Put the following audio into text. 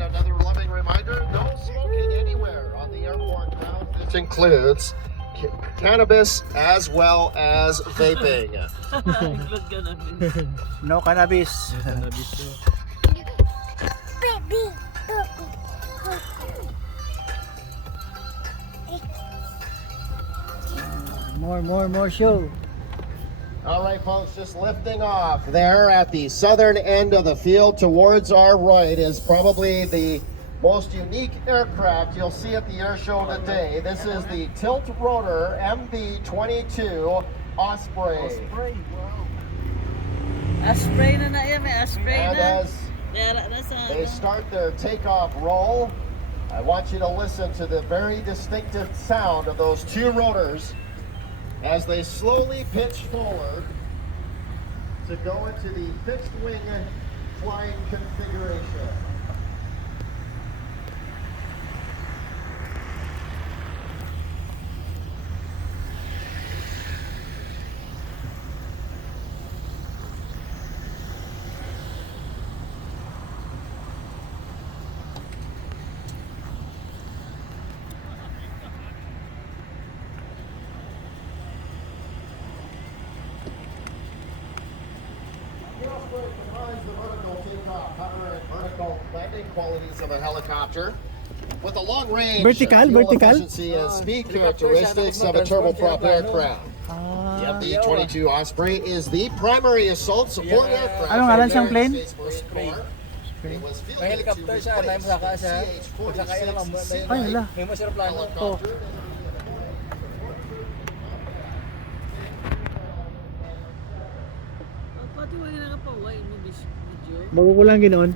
And another loving reminder, no smoking anywhere on the airport grounds. This includes cannabis as well as vaping. Include cannabis. No cannabis. Cannabis to. More show. All right, folks, just lifting off there at the southern end of the field towards our right is probably the most unique aircraft you'll see at the air show today. This is the tilt rotor MV-22 Osprey. Asprey na na yan, may Asprey And na. as Dara na sa they start their takeoff roll, I want you to listen to the very distinctive sound of those two rotors as they slowly pitch forward to go into the fixed wing flying configuration. Combines the vertical takeoff, hover, and vertical landing qualities of a helicopter with a long range, Vertical, fuel vertical. efficiency, and speed characteristics of a turboprop aircraft. The MV-22 Osprey is the primary assault support aircraft. Anong ngalan siyang plane? Space Force Corps. It was fielded May to helicopter siya, may replace masaka siya. the Magsakay naman, CH-46 Ay, hala. may masirplano. helicopter. Pati wala na kapaway mo video. Bago ko lang ginoon.